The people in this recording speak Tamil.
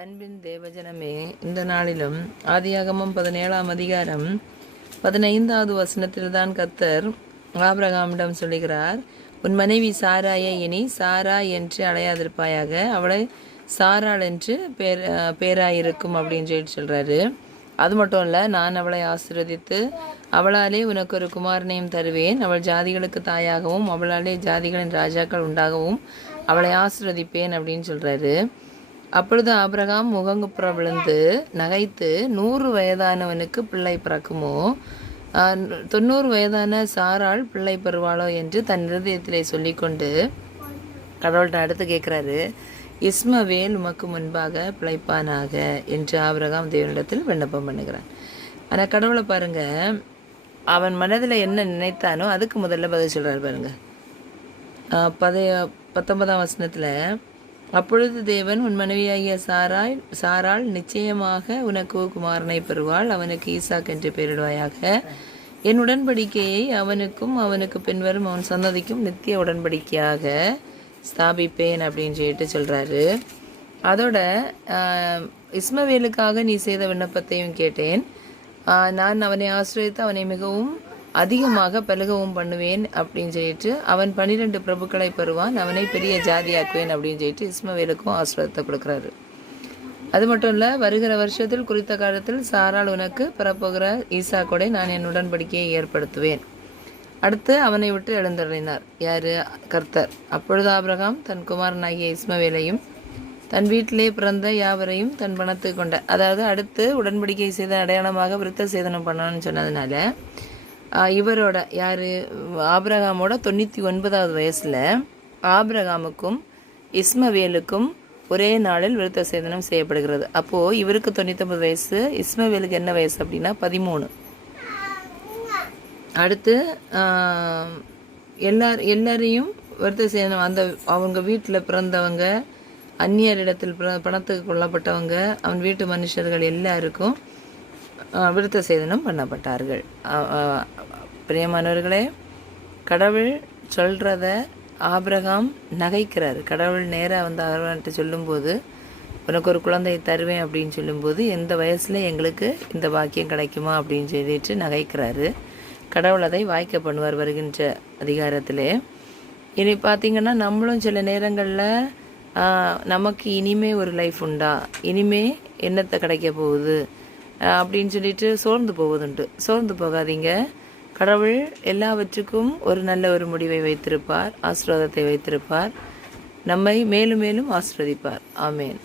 அன்பின் தேவஜனமே, இந்த நாளிலும் ஆதியாகமம் 17ஆம் அதிகாரம் 15வது வசனத்தில்தான் கர்த்தர் ஆபிரகாமிடம் சொல்லுகிறார், உன் மனைவி சாராயை இனி சாரா என்று அழையாதிருப்பாயாக, அவளை சாராள் என்று பேராயிருக்கும் அப்படின்னு சொல்றாரு. அது மட்டும் இல்லை, நான் அவளை ஆசீர்வதித்து அவளாலே உனக்கு ஒரு குமாரனையும் தருவேன், அவள் ஜாதிகளுக்கு தாயாகவும் அவளாலே ஜாதிகளின் ராஜாக்கள் உண்டாகவும் அவளை ஆசீர்வதிப்பேன் அப்படின்னு சொல்றாரு. அப்பொழுது ஆபிரகாம் முகங்குப்புற விழுந்து நகைத்து, 100 வயதானவனுக்கு பிள்ளை பிறக்குமோ, 90 வயதான சாராள் பிள்ளை பெறுவாளோ என்று தன் இருதயத்திலே சொல்லிக்கொண்டு கடவுள்கிட்ட அடுத்து கேட்குறாரு, இஸ்மவேல் உமக்கு முன்பாக பிழைப்பானாக என்று ஆபிரகாம் தேவனிடத்தில் விண்ணப்பம் பண்ணுகிறான். ஆனால் கடவுளை பாருங்க, அவன் மனதில் என்ன நினைத்தானோ அதுக்கு முதல்ல பதில் சொல்கிறார் பாருங்க. 19ஆம் வசனத்தில், அப்பொழுது தேவன், உன் மனைவியாகிய சாராள் நிச்சயமாக உனக்கு குமாரனை பெறுவாள், அவனுக்கு ஈசாக் என்று பெயரிடுவாயாக, என் உடன்படிக்கையை அவனுக்கும் அவனுக்கு பின்வரும் அவன் சந்ததிக்கும் நித்திய உடன்படிக்கையாக ஸ்தாபிப்பேன் அப்படின்னு சொல்கிறாரு. அதோட இஸ்மவேலுக்காக நீ செய்த விண்ணப்பத்தையும் கேட்டேன், நான் அவனை ஆசிரியத்து அவனை மிகவும் அதிகமாக பெருகவும் பண்ணுவேன் அப்படின்னு சொல்லிட்டு அவன் 12 பிரபுக்களை பெறுவான், அவனை பெரிய ஜாதியாக்குவேன் அப்படின்னு சொல்லிட்டு இஸ்மவேலுக்கும் ஆசீர்வாதத்தை கொடுக்குறாரு. அது மட்டும் இல்லை, வருகிற வருஷத்தில் குறித்த காலத்தில் சாராள் உனக்கு பெறப்போகிற ஈசாக்கோடை நான் என் உடன்படிக்கையை ஏற்படுத்துவேன். அடுத்து அவனை விட்டு எழுந்தருளினார். யாரு? கர்த்தர். அப்பொழுது ஆபிரகாம் தன் குமாரனாகிய இஸ்மவேலையும் தன் வீட்டிலே பிறந்த யாவரையும் தன் பணத்துக்கு கொண்ட, அதாவது அடுத்து உடன்படிக்கை செய்த அடையாளமாக விருத்த சேதனம் பண்ணணும்னு சொன்னதுனால இவரோட யார் ஆபிரகாமோட 99வது வயசில் ஆபிரகாமுக்கும் இஸ்மவேலுக்கும் ஒரே நாளில் விருத்த சேதனம் செய்யப்படுகிறது. அப்போது இவருக்கு 99 வயசு, இஸ்மவேலுக்கு என்ன வயசு அப்படின்னா 13. அடுத்து எல்லாரையும் விருத்த சேதனம், அந்த அவங்க வீட்டில் பிறந்தவங்க, அந்நியரிடத்தில் பணத்துக்கு கொல்லப்பட்டவங்க, அவன் வீட்டு மனுஷர்கள் எல்லாருக்கும் விருத்த சேதனம் பண்ணப்பட்டார்கள். பிரியமானவர்களே, கடவுள் சொல்கிறத ஆபிரகாம் நகைக்கிறார். கடவுள் நேராக வந்து அவர்கிட்ட சொல்லும்போது, உனக்கு ஒரு குழந்தையை தருவேன் அப்படின்னு சொல்லும்போது, எந்த வயசில் எங்களுக்கு இந்த பாக்கியம் கிடைக்குமா அப்படின்னு சொல்லிட்டு நகைக்கிறாரு. கடவுள் அதை வாய்க்க பண்ணுவார் வருகின்ற அதிகாரத்திலே. இனி பார்த்திங்கன்னா, நம்மளும் சில நேரங்களில் நமக்கு இனிமே ஒரு லைஃப் உண்டா, இனிமே என்னத்தை கிடைக்க போகுது அப்படின்னு சொல்லிட்டு சோர்ந்து போவதுண்டு. சோர்ந்து போகாதீங்க. கடவுள் எல்லாவற்றுக்கும் ஒரு நல்ல ஒரு முடிவை வைத்திருப்பார், ஆசீர்வாதத்தை வைத்திருப்பார், நம்மை மேலும் மேலும் ஆசீர்வதிப்பார். ஆமேன்.